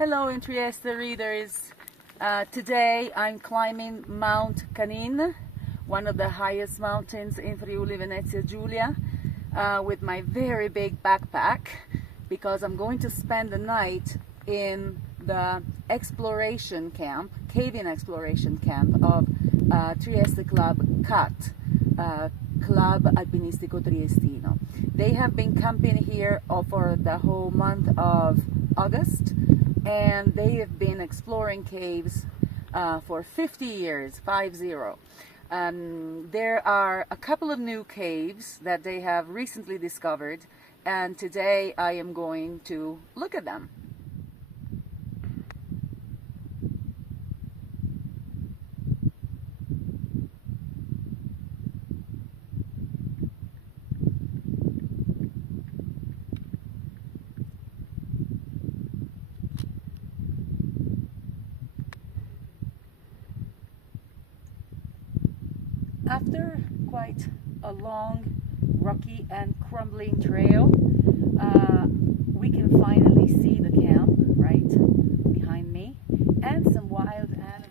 Hello in Trieste readers. Today I'm climbing Mount Canin, one of the highest mountains in Friuli, Venezia Giulia, with my very big backpack because I'm going to spend the night in the exploration camp, cave-in exploration camp of Trieste Club CAT, Club Alpinistico Triestino. They have been camping here for the whole month of August, and they have been exploring caves for 50 years, 50. There are a couple of new caves that they have recently discovered, and today I am going to look at them. After quite a long, rocky and crumbling trail, we can finally see the camp right behind me and some wild animals.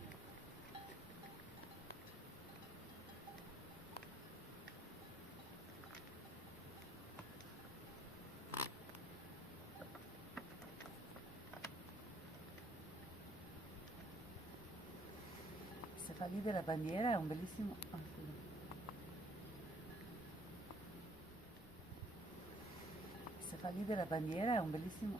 Se fa lì della bandiera è un bellissimo... Se fa lì della bandiera è un bellissimo...